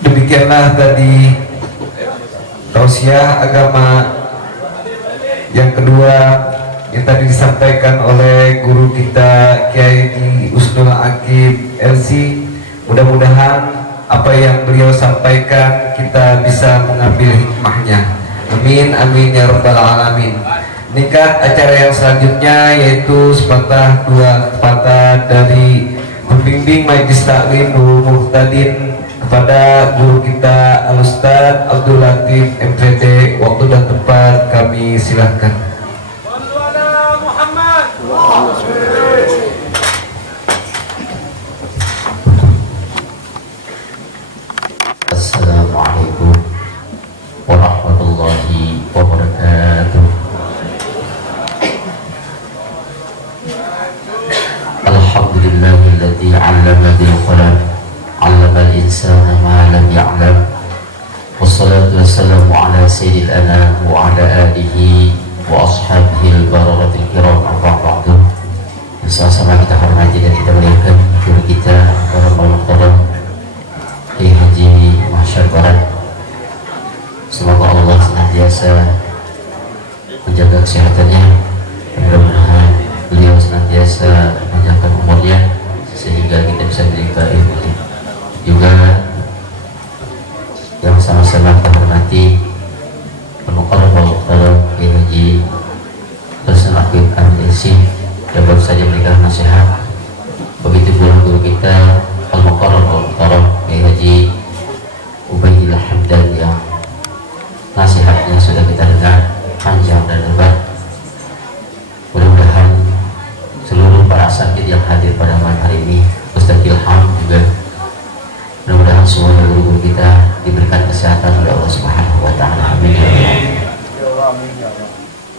Demikianlah tadi tausiah agama yang kedua yang tadi disampaikan oleh guru kita Kiai Usnul Aqib LC. Mudah-mudahan apa yang beliau sampaikan kita bisa mengambil hikmahnya. Amin amin ya rabbal alamin. Nikah acara yang selanjutnya yaitu sepatah dua patah dari pembimbing Majelis Taklim Nurul Muhtadin kepada guru kita Al-Ustaz Abdul Latif MPD. Waktu dan tempat kami silahkan. Assalamualaikum warahmatullahi wabarakatuh. Alhamdulillahilladzi 'allama bil qalam 'allama al-insana ma lam ya'lam. Wassalatu wassalamu ala sayyidil anam wa ala alihi wa ashabihi al-bararatil kiram, amma ba'du. Sama-sama kita hormati dan kita muliakan guru kita para muhtaram Kiai Haji Mahsyar Barat. Semoga Allah senantiasa menjaga kesehatannya, mudah-mudahan beliau senantiasa menjaga umurnya sehingga kita bisa diberi ilmu. Juga yang sama-sama kita hormati Al-Muqarrab Al-Muqarrab Kiai Haji Usnul Aqib LC yang baru saja memberikan nasihat. Begitu pula guru kita Al-Muqarrab Al-Muqarrab Kiai Haji Ubaidillah Hamdan yang nasihatnya sudah kita dengar panjang dan lebar. Mudah-mudahan seluruh para asatidz yang hadir pada malam hari ini, Ustaz Ilham juga, mudah-mudahan semua guru-guru kita diberikan kesehatan oleh Allah Subhanahu wa taala. Amin ya Allah.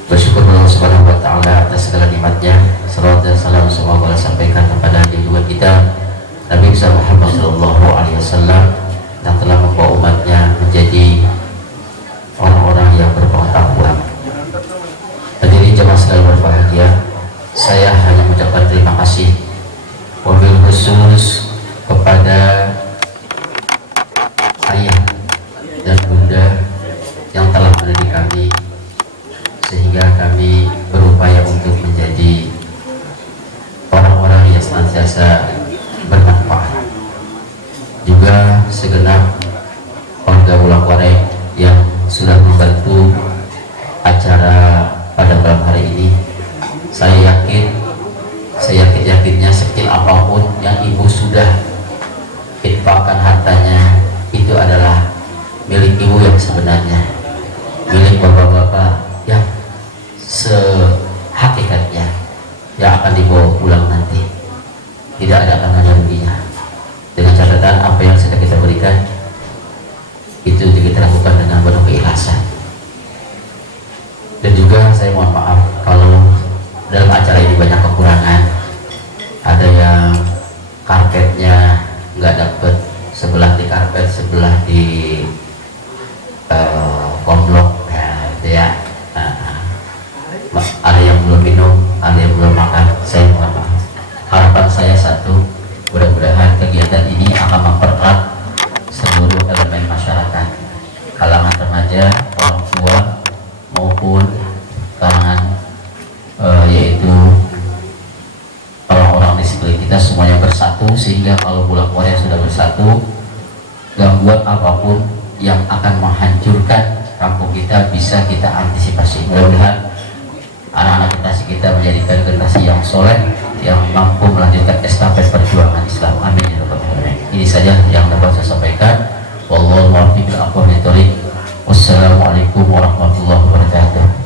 Bersyukur Allah Subhanahu wa taala atas segala nikmatnya. Salawat dan salam semoga Allah sampaikan kepada junjungan kita Nabi besar Muhammad sallallahu alaihi wasallam yang telah membawa umatnya menjadi orang-orang yang berpengetahuan. Hadirin jemaah sekalian berbahagia, saya hanya mengucapkan terima kasih wabil khusus kepada ayah dan bunda yang telah mendidik kami sehingga kami berupaya untuk menjadi orang-orang yang senantiasa bermanfaat. Juga segenap warga Wulang Warek yang sudah membantu acara pada malam hari ini. Saya yakinnya sekecil apapun yang ibu sudah infakkan hartanya, itu adalah milik ibu yang sebenarnya, milik bapak-bapak yang sehakikatnya yang akan dibawa pulang nanti. Tidak ada tanggungan ruginya. Dengan catatan apa yang sudah kita berikan itu kita lakukan dengan penuh keikhlasan. Dan juga saya mohon maaf kalau dalam acara ini banyak kekurangan. Ada yang karpetnya nggak dapet, sebelah di karpet, sebelah di komplok, ya. Ada yang belum minum, ada yang belum makan. Saya mohon maaf. Harapan saya satu, mudah-mudahan kegiatan ini akan mempererat seluruh elemen masyarakat, kalangan remaja, orang tua maupun kalangan yaitu orang-orang di sekeliling kita semuanya bersatu, sehingga kalau Wulang Warek sudah bersatu, gangguan apapun yang akan menghancurkan kampung kita bisa kita antisipasi. Mudah-mudahan anak-anak generasi kita menjadikan generasi yang soleh, yang mampu melanjutkan estafet perjuangan Islam. Amin ya rabbal alamin. Ini saja yang dapat saya sampaikan. Wallahu a'lam bishawab. Wassalamualaikum warahmatullahi wabarakatuh.